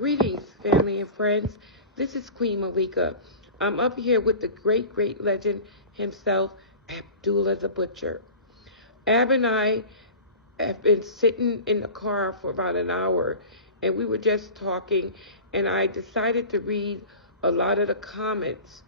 Greetings, family and friends. This is Queen Malika. I'm up here with the great, great legend himself, Abdullah the Butcher. Ab and I have been sitting in the car for about an hour, and we were just talking, and I decided to read a lot of the comments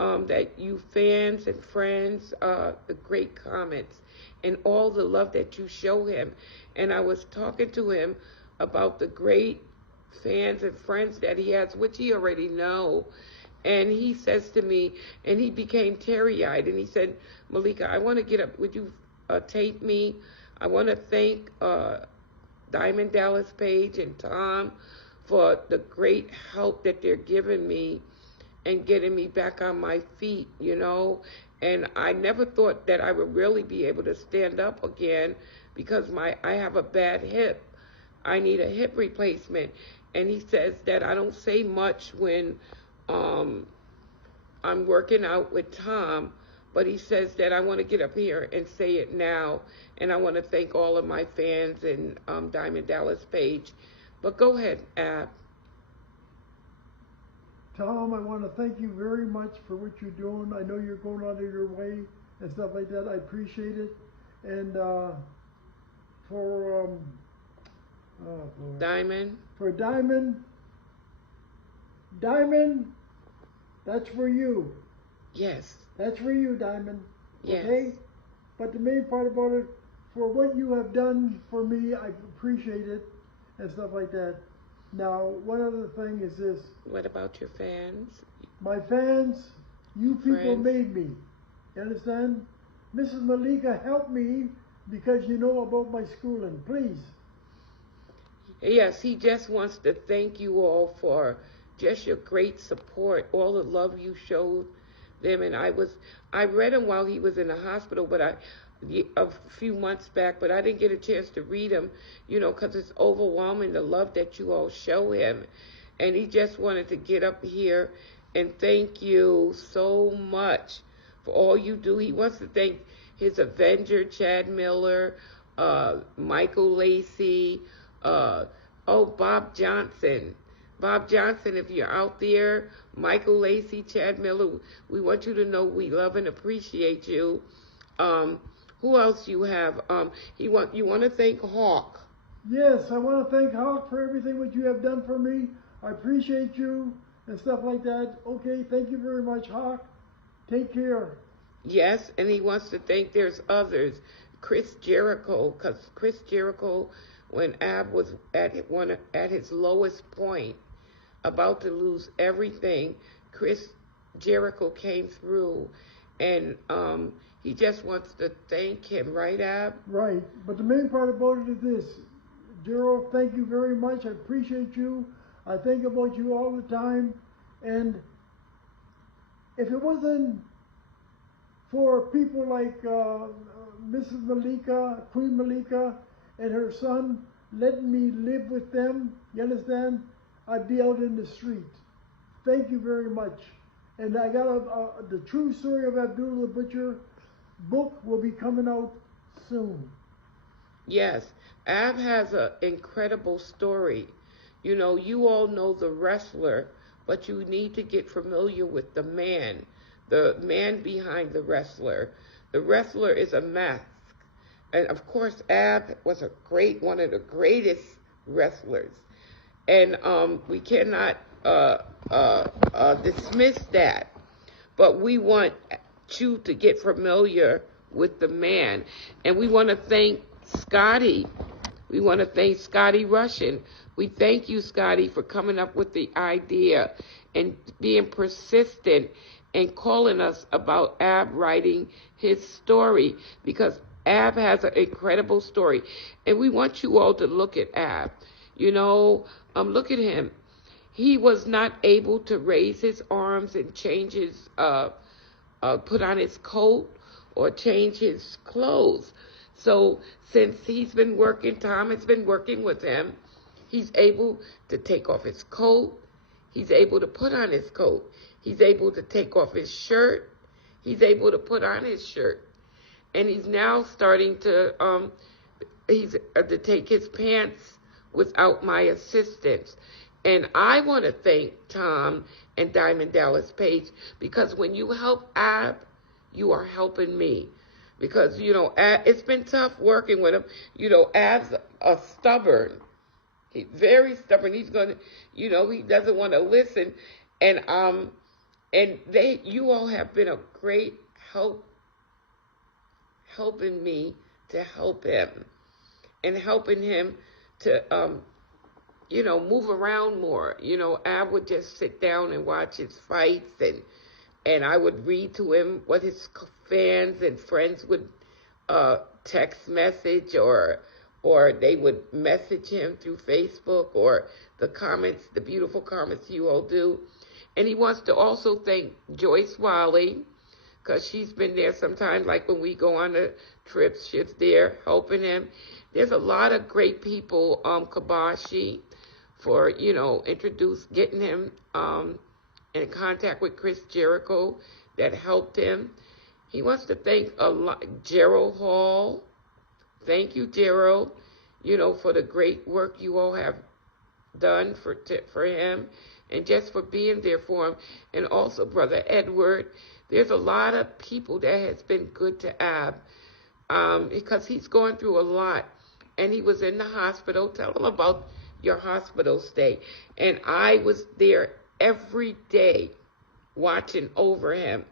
that you fans and friends, the great comments, and all the love that you show him. And I was talking to him about the great fans and friends that he has, which he already know. And he says to me, and he became teary-eyed, and he said, Malika, I want to get up. Would you tape me? I want to thank Diamond Dallas Page and Tom for the great help that they're giving me and getting me back on my feet, you know. And I never thought that I would really be able to stand up again because I have a bad hip. I need a hip replacement. And he says that I don't say much when I'm working out with Tom, but he says that I want to get up here and say it now. And I want to thank all of my fans and Diamond Dallas Page. But go ahead, Ab. Tom, I want to thank you very much for what you're doing. I know you're going out of your way and stuff like that. I appreciate it. And for Diamond, that's for you. Yes. That's for you, Diamond. Yes. Okay? But the main part about it, for what you have done for me, I appreciate it and stuff like that. Now, one other thing is this. What about your fans? My fans, you people Friends. made me. You understand? Mrs. Malika, help me because you know about my schooling. Please. Yes, he just wants to thank you all for just your great support, all the love you showed them. And I read him while he was in the hospital, but a few months back, but I didn't get a chance to read him, you know, because it's overwhelming, the love that you all show him. And he just wanted to get up here and thank you so much for all you do. He wants to thank his Avenger, Chad Miller, Michael Lacey, Bob Johnson. Bob Johnson, if you're out there, Michael Lacey, Chad Miller, we want you to know we love and appreciate you. Who else you have? You want to thank Hawk. Yes, I want to thank Hawk for everything what you have done for me. I appreciate you and stuff like that. Okay, thank you very much, Hawk. Take care. Yes, and he wants to thank there's others. Chris Jericho, because Chris Jericho, when Ab was at his lowest point, about to lose everything, Chris Jericho came through, and he just wants to thank him, right, Ab? Right, but the main part about it is this. Gerald, thank you very much. I appreciate you. I think about you all the time, and if it wasn't for people like Mrs. Malika, Queen Malika, and her son letting me live with them, you understand? I'd be out in the street. Thank you very much. And I got the true story of Abdullah the Butcher book will be coming out soon. Yes, Ab has an incredible story. You know, you all know the wrestler, but you need to get familiar with the man behind the wrestler. The wrestler is a mask. And of course, Ab was one of the greatest wrestlers. And we cannot dismiss that. But we want you to get familiar with the man. And we want to thank Scotty. We want to thank Scotty Russian. We thank you, Scotty, for coming up with the idea and being persistent and calling us about Ab writing his story, because Ab has an incredible story. And we want you all to look at Ab. You know, look at him. He was not able to raise his arms and change his, put on his coat or change his clothes. So since he's been working, Tom has been working with him, he's able to take off his coat. He's able to put on his coat. He's able to take off his shirt. He's able to put on his shirt. And he's now starting to, to take his pants without my assistance. And I want to thank Tom and Diamond Dallas Page, because when you help Ab, you are helping me. Because, it's been tough working with him. Ab's a stubborn. He's very stubborn. He's going to, he doesn't want to listen. And you all have been a great helping me to help him, and helping him to, move around more. Ab would just sit down and watch his fights, and I would read to him what his fans and friends would text message, or they would message him through Facebook, or the comments, the beautiful comments you all do. And he wants to also thank Joyce Wiley, because she's been there sometimes, like when we go on the trips, she's there helping him. There's a lot of great people, Kabashi, for, getting him in contact with Chris Jericho, that helped him. He wants to thank Gerald Hall. Thank you, Gerald, for the great work you all have done for him, and just for being there for him. And also Brother Edward. There's a lot of people that has been good to Ab, because he's going through a lot. And he was in the hospital. Tell him about your hospital stay. And I was there every day watching over him,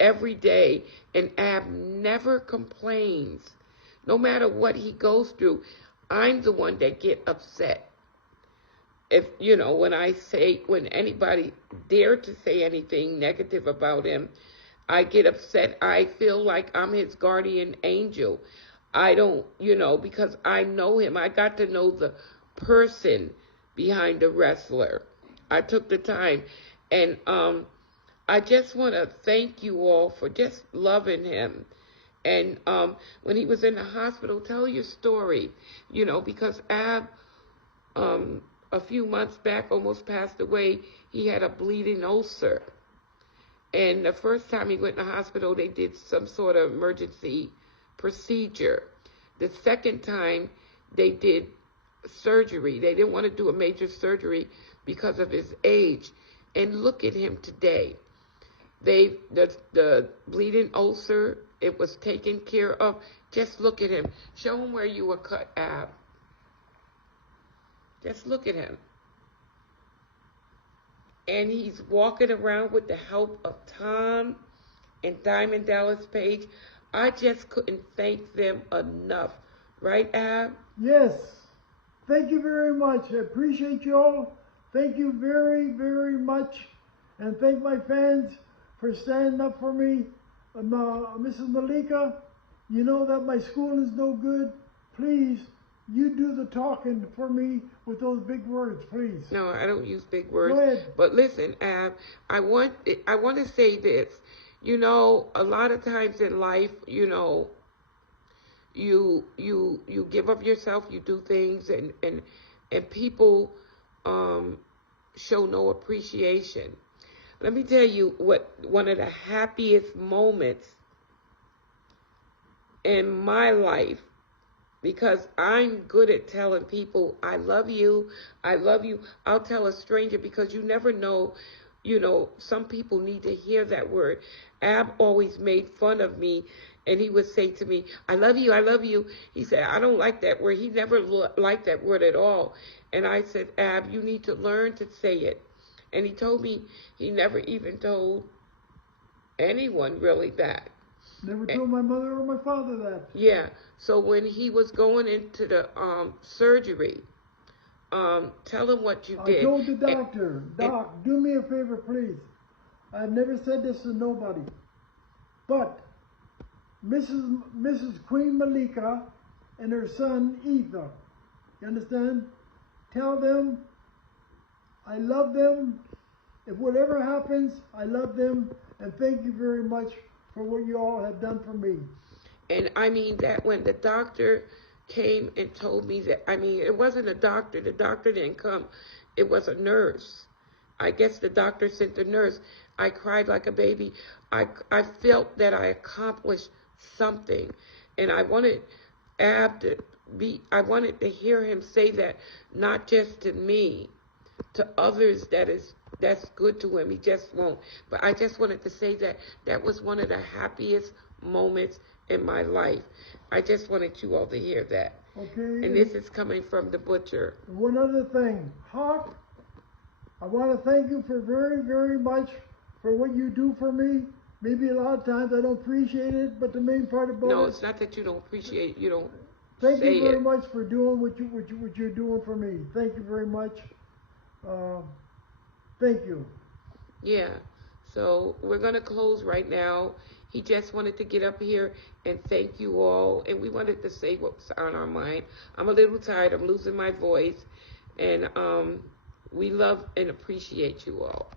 every day. And Ab never complains. No matter what he goes through, I'm the one that get upset. If, when anybody dare to say anything negative about him, I get upset. I feel like I'm his guardian angel. I don't, because I know him. I got to know the person behind the wrestler. I took the time. And I just want to thank you all for just loving him. And when he was in the hospital, tell your story, because Ab, a few months back, almost passed away. He had a bleeding ulcer. And the first time he went in the hospital, they did some sort of emergency procedure. The second time, they did surgery. They didn't want to do a major surgery because of his age. And look at him today. The bleeding ulcer, it was taken care of. Just look at him. Show him where you were cut, Ab. Just look at him. And he's walking around with the help of Tom and Diamond Dallas Page. I just couldn't thank them enough. Right, Ab? Yes. Thank you very much. I appreciate you all. Thank you very, very much. And thank my fans for standing up for me. Mrs. Malika, you know that my school is no good. Please, you do the talking for me with those big words, please. No, I don't use big words. Go ahead. But listen, Ab, I want to say this. A lot of times in life, you give up yourself, you do things, and people show no appreciation. Let me tell you what one of the happiest moments in my life, because I'm good at telling people, I love you, I love you. I'll tell a stranger, because you never know, some people need to hear that word. Ab always made fun of me, and he would say to me, I love you, I love you. He said, I don't like that word. He never liked that word at all. And I said, Ab, you need to learn to say it. And he told me he never even told anyone really that. Never told my mother or my father that. Yeah. So when he was going into the surgery, tell him what you did. I told the doctor, Doc, do me a favor, please. I've never said this to nobody. But Mrs. Queen Malika and her son, Ether, you understand? Tell them I love them. If whatever happens, I love them. And thank you very much for what you all have done for me. And I mean that when the doctor came and told me that, it wasn't a doctor. The doctor didn't come. It was a nurse. I guess the doctor sent the nurse. I cried like a baby. I felt that I accomplished something. And I wanted Ab to I wanted to hear him say that, not just to me, to others that's good to him. He just won't. But I just wanted to say that was one of the happiest moments in my life. I just wanted you all to hear that. Okay. And this is coming from the Butcher. One other thing, Hawk, I want to thank you for very, very much for what you do for me. Maybe a lot of times I don't appreciate it, but the main part about No, it, it's not that you don't appreciate it. You don't thank say you very it. much for doing what you're doing for me. Thank you very much. Thank you. Yeah. So we're going to close right now. He just wanted to get up here and thank you all. And we wanted to say what's on our mind. I'm a little tired. I'm losing my voice. And we love and appreciate you all.